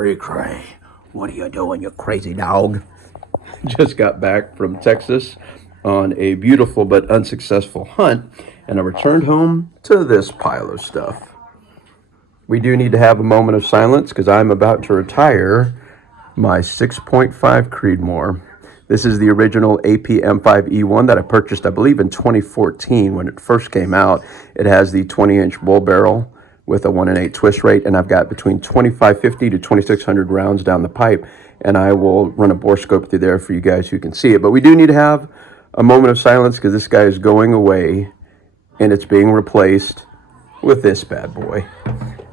Cray. What are you doing, you crazy dog? Just got back from Texas on a beautiful but unsuccessful hunt, and I returned home to this pile of stuff. We do need to have a moment of silence because I'm about to retire my 6.5 Creedmoor. This is the original APM5E1 that I purchased, I believe, in 2014 when it first came out. It has the 20-inch bull barrel with a 1 in 8 twist rate, and I've got between 2550 to 2600 rounds down the pipe, and I will run a bore scope through there for you guys who can see it. But we do need to have a moment of silence because this guy is going away, and it's being replaced with this bad boy.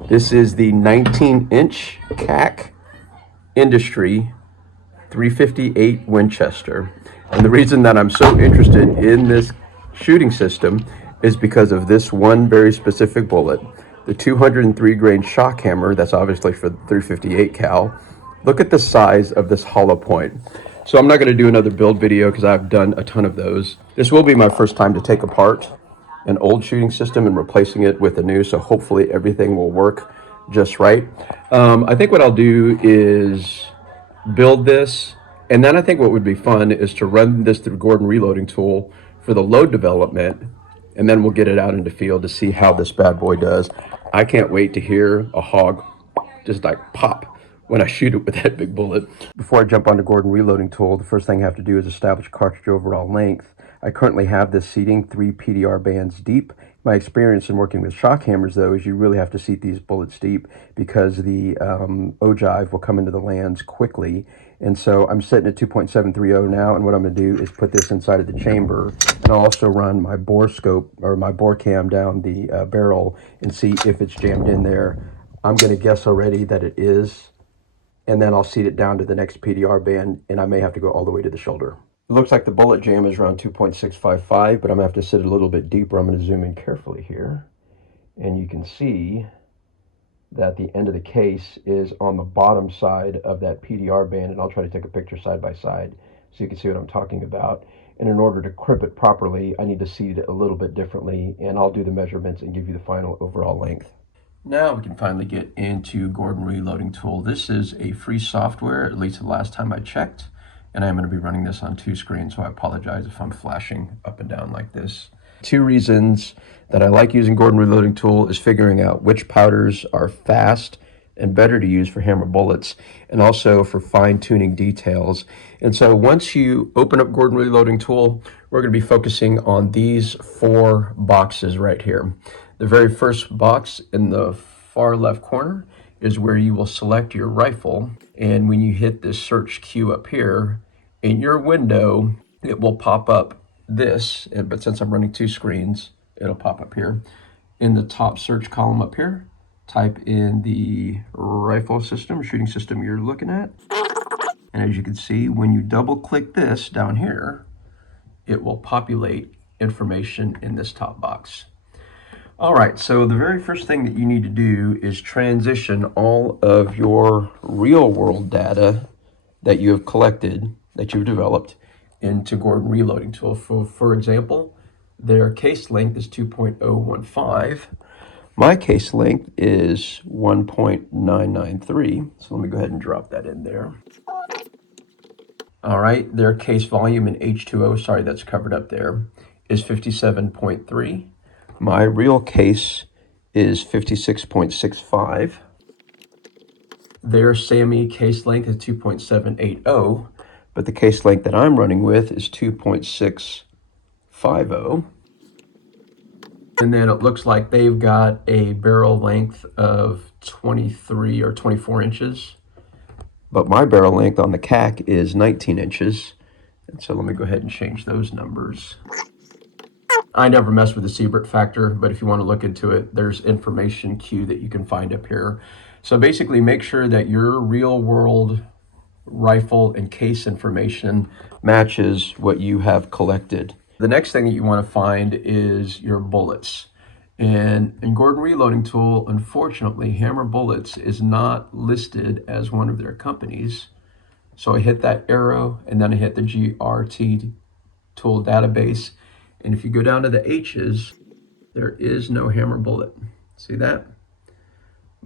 This is the 19-inch KAK Industry 358 Winchester. And the reason that I'm so interested in this shooting system is because of this one very specific bullet, the 203 grain shock hammer. That's obviously for the 358 cal. Look at the size of this hollow point. So I'm not going to do another build video because I've done a ton of those. This will be my first time to take apart an old shooting system and replacing it with a new, so hopefully everything will work just right. I think what I'll do is build this, and then I think what would be fun is to run this through Gordon reloading tool for the load development, and then we'll get it out into field to see how this bad boy does. I can't wait to hear a hog just like pop when I shoot it with that big bullet. Before I jump onto Gordon reloading tool, the first thing I have to do is establish cartridge overall length. I currently have this seating 3 PDR bands deep. My experience in working with shock hammers, though, is you really have to seat these bullets deep because the ogive will come into the lands quickly. And so I'm sitting at 2.730 now, and what I'm going to do is put this inside of the chamber, and I'll also run my bore scope or my bore cam down the barrel and see if it's jammed in there. I'm going to guess already that it is, and then I'll seat it down to the next PDR band, and I may have to go all the way to the shoulder. It looks like the bullet jam is around 2.655, but I'm going to have to sit a little bit deeper. I'm going to zoom in carefully here, and you can see that the end of the case is on the bottom side of that PDR band, and I'll try to take a picture side by side so you can see what I'm talking about. And in order to crimp it properly, I need to seat it a little bit differently, and I'll do the measurements and give you the final overall length. Now we can finally get into Gordon reloading tool. This is a free software, at least the last time I checked. And I'm going to be running this on 2 screens, so I apologize if I'm flashing up and down like this. 2 reasons that I like using Gordon reloading tool is figuring out which powders are fast and better to use for hammer bullets, and also for fine-tuning details. And so once you open up Gordon reloading tool, we're going to be focusing on these 4 boxes right here. The very first box in the far left corner is where you will select your rifle, and when you hit this search queue up here, in your window, it will pop up this, but since I'm running 2 screens, it'll pop up here. In the top search column up here, type in the rifle system, shooting system you're looking at. And as you can see, when you double click this down here, it will populate information in this top box. All right, so the very first thing that you need to do is transition all of your real world data that you have collected, that you've developed, into Gordon reloading tool. For example, their case length is 2.015. My case length is 1.993. So let me go ahead and drop that in there. All right, their case volume in H2O, sorry, that's covered up there, is 57.3. My real case is 56.65. Their SAMI case length is 2.780, but the case length that I'm running with is 2.650. And then it looks like they've got a barrel length of 23 or 24 inches. But my barrel length on the KAK is 19 inches. And so let me go ahead and change those numbers. I never mess with the Siebert factor, but if you want to look into it, there's information queue that you can find up here. So basically make sure that your real world rifle and case information matches what you have collected. The next thing that you want to find is your bullets. And in Gordon reloading tool, unfortunately, Hammer Bullets is not listed as one of their companies. So I hit that arrow and then I hit the GRT tool database. And if you go down to the H's, there is no Hammer Bullet. See that?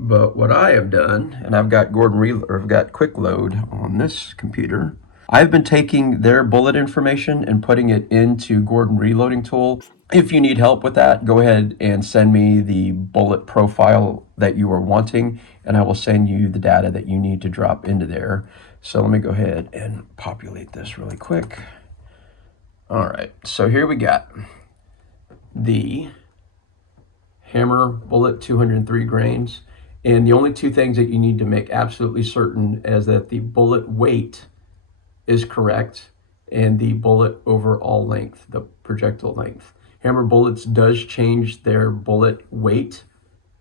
But what I have done, and I've got I've got Quick Load on this computer. I've been taking their bullet information and putting it into Gordon Reloading Tool. If you need help with that, go ahead and send me the bullet profile that you are wanting, and I will send you the data that you need to drop into there. So let me go ahead and populate this really quick. All right, so here we got the hammer bullet, 203 grains. And the only two things that you need to make absolutely certain is that the bullet weight is correct and the bullet overall length, the projectile length. Hammer bullets does change their bullet weight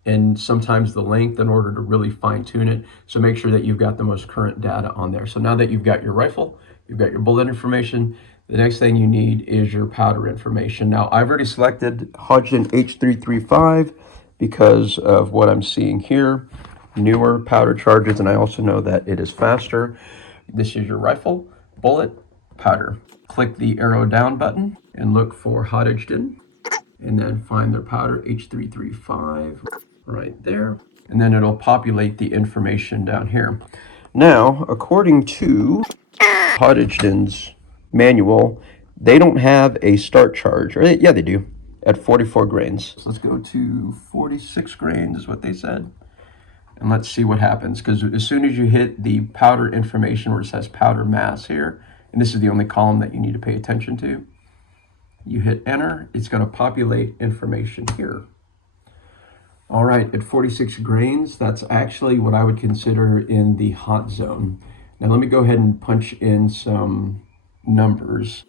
and sometimes the length in order to really fine tune it. So make sure that you've got the most current data on there. So now that you've got your rifle, you've got your bullet information, the next thing you need is your powder information. Now I've already selected Hodgdon H335 because of what I'm seeing here, newer powder charges, and I also know that it is faster. This is your rifle, bullet, powder. Click the arrow down button and look for Hodgdon, and then find their powder, H335, right there. And then it'll populate the information down here. Now, according to Hodgdon's manual, they don't have a start charge, or yeah, they do, at 44 grains. So let's go to 46 grains is what they said. And let's see what happens, because as soon as you hit the powder information where it says powder mass here, and this is the only column that you need to pay attention to, you hit enter, it's going to populate information here. All right, at 46 grains, that's actually what I would consider in the hot zone. Now let me go ahead and punch in some numbers.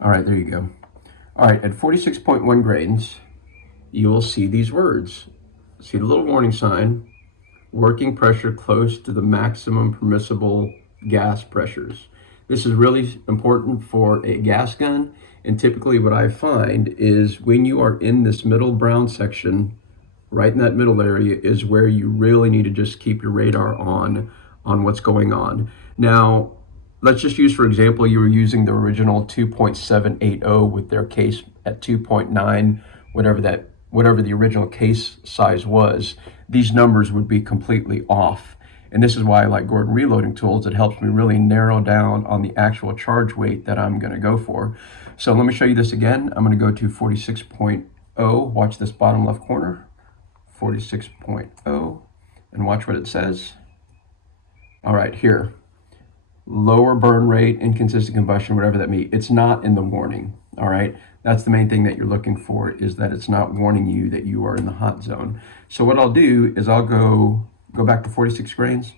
All right, there you go. All right, at 46.1 grains, you will see these words. See the little warning sign, working pressure close to the maximum permissible gas pressures. This is really important for a gas gun, and typically what I find is when you are in this middle brown section, right in that middle area is where you really need to just keep your radar on what's going on. Now, let's just use, for example, you were using the original 2.780 with their case at 2.9, whatever the original case size was. These numbers would be completely off. And this is why I like Gordon Reloading Tools. It helps me really narrow down on the actual charge weight that I'm going to go for. So let me show you this again. I'm going to go to 46.0. Watch this bottom left corner. 46.0. And watch what it says. All right, here. Lower burn rate, inconsistent combustion, whatever that means. It's not in the warning, all right? That's the main thing that you're looking for, is that it's not warning you that you are in the hot zone. So what I'll do is I'll go back to 46 grains,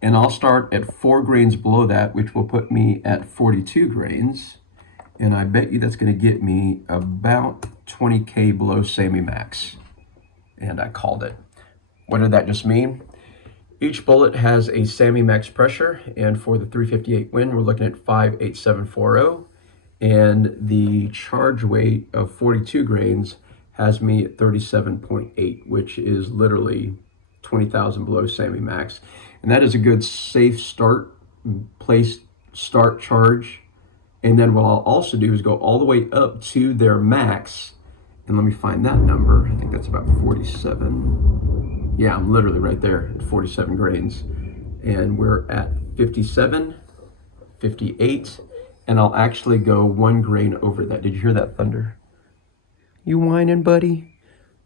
and I'll start at 4 grains below that, which will put me at 42 grains, and I bet you that's gonna get me about 20K below semi-max, and I called it. What did that just mean? Each bullet has a semi-max pressure, and for the 358 Win, we're looking at 58740, and the charge weight of 42 grains has me at 37.8, which is literally 20,000 below semi-max. And that is a good safe start charge. And then what I'll also do is go all the way up to their max, and let me find that number. I think that's about 47. Yeah, I'm literally right there at 47 grains. And we're at 57, 58, and I'll actually go 1 grain over that. Did you hear that thunder? You whining, buddy?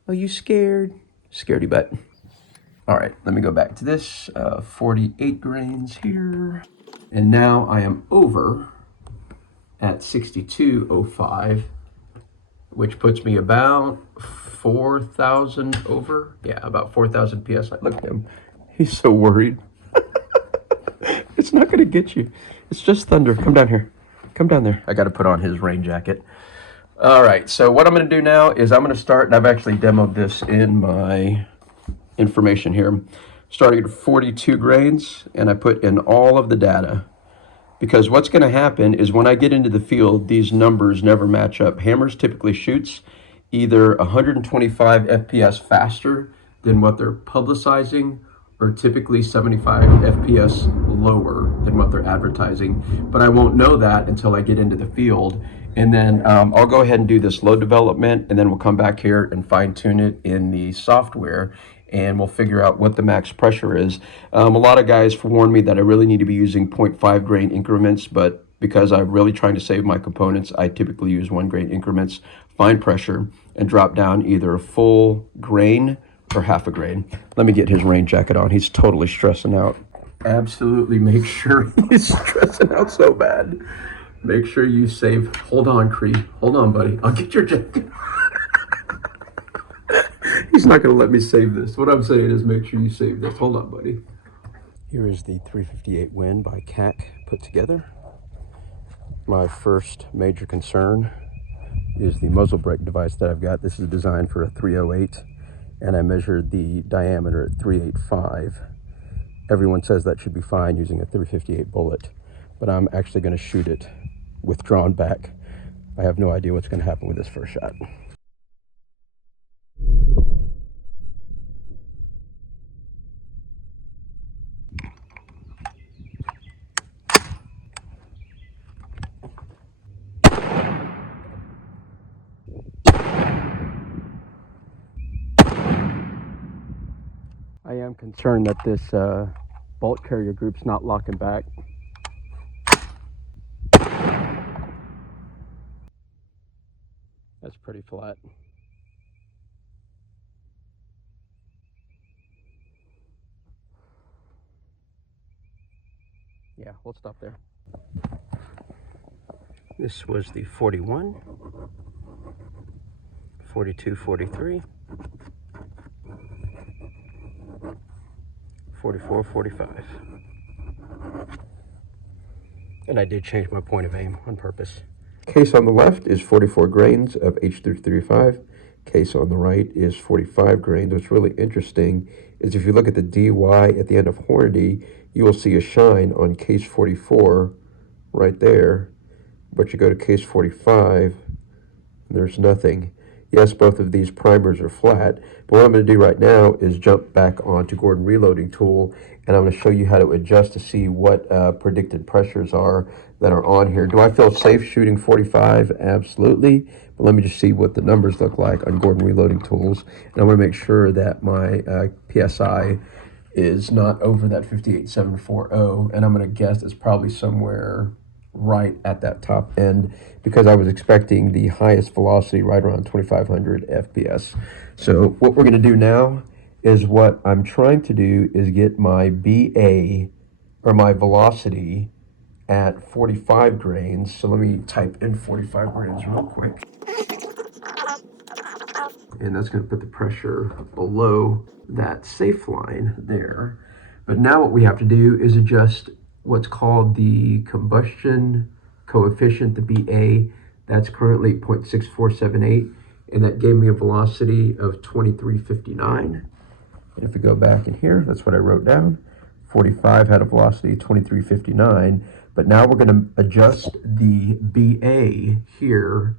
Are you scared? Scaredy butt. All right, let me go back to this. 48 grains here. And now I am over at 62.05, which puts me about 4,000 over. Yeah, about 4,000 PSI. Look at him. He's so worried. It's not going to get you. It's just thunder. Come down here. Come down there. I got to put on his rain jacket. All right, so what I'm going to do now is I'm going to start, and I've actually demoed this in my information here, starting at 42 grains, and I put in all of the data. Because what's going to happen is when I get into the field, these numbers never match up. Hammers typically shoots either 125 FPS faster than what they're publicizing, or typically 75 FPS lower than what they're advertising. But I won't know that until I get into the field. And then I'll go ahead and do this load development, and then we'll come back here and fine tune it in the software, and we'll figure out what the max pressure is. A lot of guys warned me that I really need to be using 0.5 grain increments, but because I'm really trying to save my components, I typically use 1 grain increments, fine pressure, and drop down either a full grain or half a grain. Let me get his rain jacket on. He's totally stressing out. Absolutely make sure he's stressing out so bad. Make sure you save. Hold on, Creed. Hold on, buddy. I'll get your jacket. He's not going to let me save this. What I'm saying is make sure you save this. Hold on, buddy. Here is the 358 Win by KAK put together. My first major concern is the muzzle brake device that I've got. This is designed for a 308, and I measured the diameter at 385. Everyone says that should be fine using a 358 bullet, but I'm actually going to shoot it withdrawn back. I have no idea what's going to happen with this first shot. I am concerned that this bolt carrier group's not locking back. That's pretty flat. Yeah, we'll stop there. This was the 41, 42, 43, 44, 45. And I did change my point of aim on purpose. Case on the left is 44 grains of H335. Case on the right is 45 grains. What's really interesting is if you look at the DY at the end of Hornady, you will see a shine on case 44 right there. But you go to case 45, there's nothing. Yes, both of these primers are flat, but what I'm going to do right now is jump back onto Gordon Reloading Tool, and I'm going to show you how to adjust to see what predicted pressures are that are on here. Do I feel safe shooting 45? Absolutely, but let me just see what the numbers look like on Gordon Reloading Tools, and I want to make sure that my PSI is not over that 58,740, and I'm going to guess it's probably somewhere right at that top end because I was expecting the highest velocity right around 2,500 FPS. So what we're going to do now is what I'm trying to do is get my BA or my velocity at 45 grains. So let me type in 45 grains real quick. And that's going to put the pressure below that safe line there. But now what we have to do is adjust what's called the combustion coefficient, the BA. That's currently 0.6478, and that gave me a velocity of 2359. And if we go back in here, that's what I wrote down. 45 had a velocity of 2359, but now we're going to adjust the BA here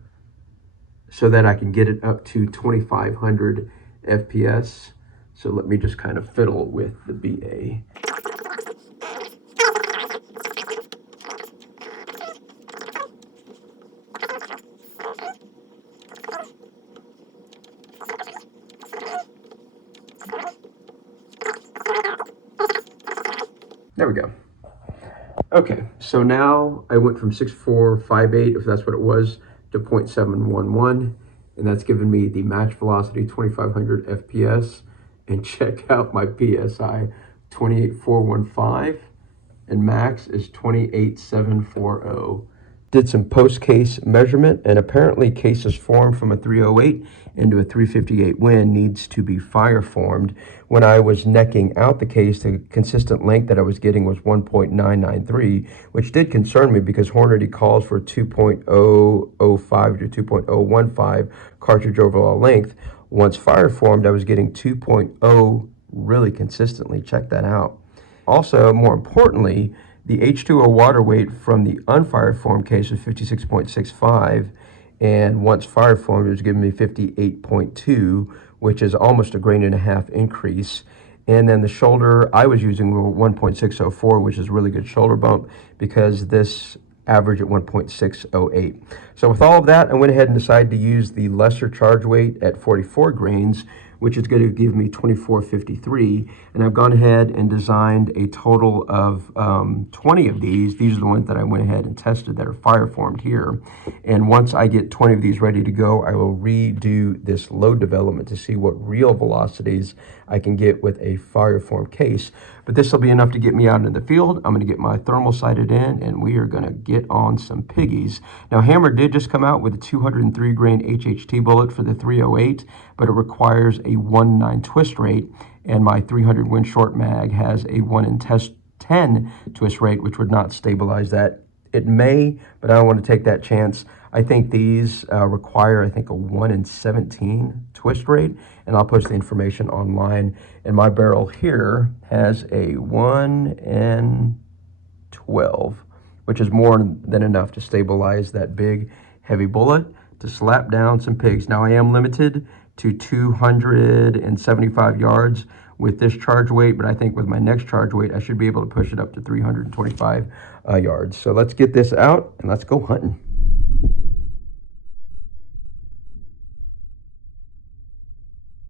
so that I can get it up to 2,500 FPS. So let me just kind of fiddle with the BA. There we go. Okay, so now I went from 6458, if that's what it was, to 0.711, and that's given me the match velocity 2,500 FPS. And check out my PSI, 28,415, and max is 28,740. Did some post-case measurement, and apparently cases formed from a 308 into a 358 Win needs to be fire formed. When I was necking out the case, the consistent length that I was getting was 1.993, which did concern me because Hornady calls for 2.005 to 2.015 cartridge overall length. Once fire formed, I was getting 2.0 really consistently. Check that out. Also, more importantly, the H2O water weight from the unfire formed case was 56.65, and once fire formed, it was giving me 58.2, which is almost a grain and a half increase. And then the shoulder, I was using 1.604, which is really good shoulder bump, because this average at 1.608. So with all of that, I went ahead and decided to use the lesser charge weight at 44 grains, which is going to give me 2453. And I've gone ahead and designed a total of 20 of these. These are the ones that I went ahead and tested that are fire formed here. And once I get 20 of these ready to go, I will redo this load development to see what real velocities I can get with a fire formed case. But this will be enough to get me out into the field. I'm going to get my thermal sighted in, and we are going to get on some piggies. Now, Hammer did just come out with a 203 grain HHT bullet for the 308, but it requires a 1.9 twist rate, and my 300 Win Short mag has a 1 in 10 twist rate, which would not stabilize that. It may, but I don't want to take that chance. I think these require, a 1 in 17 twist rate, and I'll post the information online. And my barrel here has a 1 in 12, which is more than enough to stabilize that big, heavy bullet to slap down some pigs. Now, I am limited to 275 yards with this charge weight, but I think with my next charge weight, I should be able to push it up to 325 yards. So let's get this out and let's go hunting.